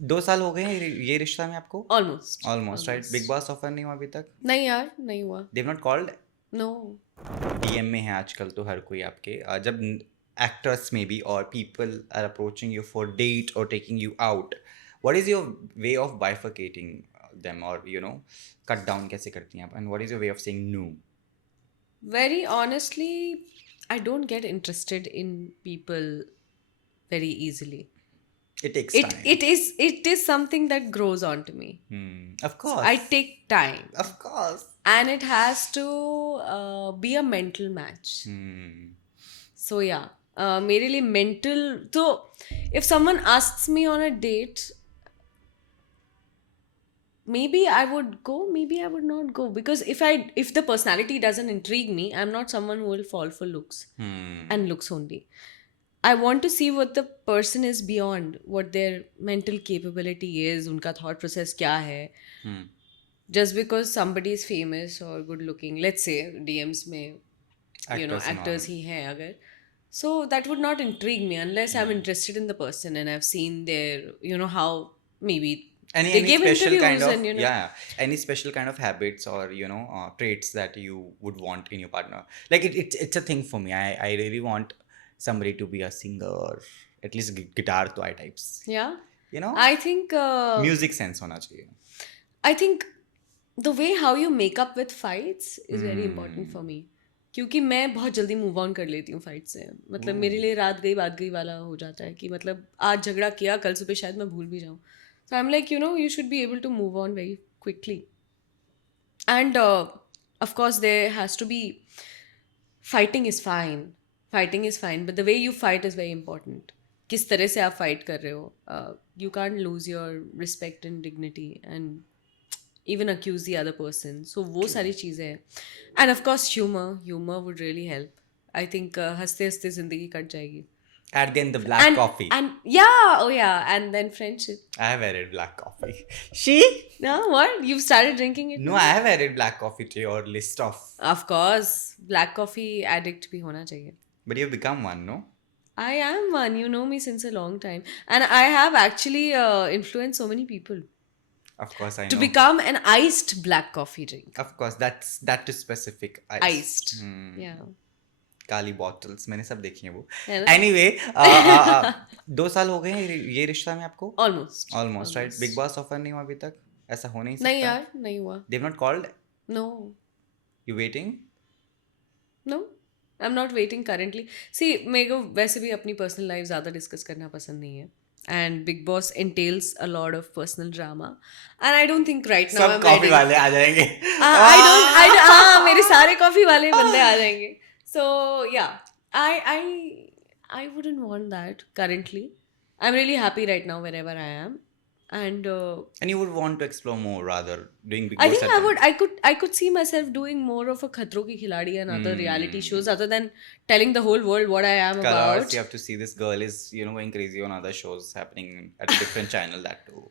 2 साल हो गए हैं ये रिश्ता में आपको? Almost almost right. Big almost. Boss offer नहीं हुआ अभी तक? नहीं यार, नहीं हुआ। They've not called? No. DM में है आजकल तो हर कोई आपके जब एक्टर्स में भी और people are approaching you for date और taking you out, what is your way of bifurcating them और कट डाउन कैसे करती हैं आप, and what is your way of saying no? Very honestly, I don't get interested in people very easily. It takes It time. it is it is something that grows onto me. Of So course. I take time, Of course. and it has to be a mental match. So yeah, मेरे लिए mental. So if someone asks me on a date, maybe I would go, maybe I would not go, because if the personality doesn't intrigue me, I'm not someone who will fall for looks and looks only. I want to see what the person is beyond, what their mental capability is, unka thought process kya hai. Just because somebody is famous or good looking, let's say DMs mein, Actors and all. actors ही हैं अगर, so that would not intrigue me unless I'm interested in the person and I've seen their, how maybe Any they any give special interviews kind of and yeah, any special kind of habits or traits that you would want in your partner? Like it's a thing for me. I really want somebody to be a singer, or at least guitar to eye types. yeah. You know, I think music sense होना चाहिए. I think the way how you make up with fights is very important for me. क्योंकि मैं बहुत जल्दी move on कर लेती हूँ fight से. मतलब मेरे लिए रात गई बात गई वाला हो जाता है कि मतलब आज झगड़ा किया, कल सुबह शायद मैं भूल भी जाऊँ. So I'm like, you should be able to move on very quickly. And of course, there has to be, fighting is fine. Fighting is fine, but the way you fight is very important. किस तरह से आप fight कर रहे हो. You can't lose your respect and dignity and even accuse the other person. So वो सारी चीज़ें हैं. And of course, humor would really help. I think हंसते हंसते जिंदगी कट जाएगी. At the end, the black coffee. And yeah, oh yeah, and then friendship. I have added black coffee. She? No, what? You've started drinking it? No, I have added black coffee to your list of. Of course, black coffee addict भी होना चाहिए. But you've become one, no? I am one. You know me since a long time, and I have actually influenced so many people Of course, I to know. become an iced black coffee drink. Of course, that is specific. Iced. Yeah. Kali bottles मैंने सब देखी हैं वो. है ना? Anyway 2 साल हो गए हैं ये रिश्ता में आपको? Almost. Almost right. Big boss offer नहीं हुआ अभी तक? ऐसा हो नहीं सकता. नहीं यार, नहीं हुआ. They've not called? No. You waiting? No. I'm not waiting currently. See, मेरे को वैसे भी अपनी personal life ज़्यादा discuss करना पसंद नहीं है. And Big Boss entails a lot of personal drama. And I don't think right now सब I'm कॉफी ready. वाले आ जाएंगे. हाँ, मेरे सारे कॉफी वाले बंदे आ जाएंगे. So yeah, I wouldn't want that currently. I'm really happy right now wherever I am, and And you would want to explore more rather doing Big I Boss think at I the- would I could see myself doing more of a Khatro Ki Khiladi and other reality shows other than telling the whole world what I am Colors, about. you have to see this girl is going crazy on other shows happening at a different channel, that too.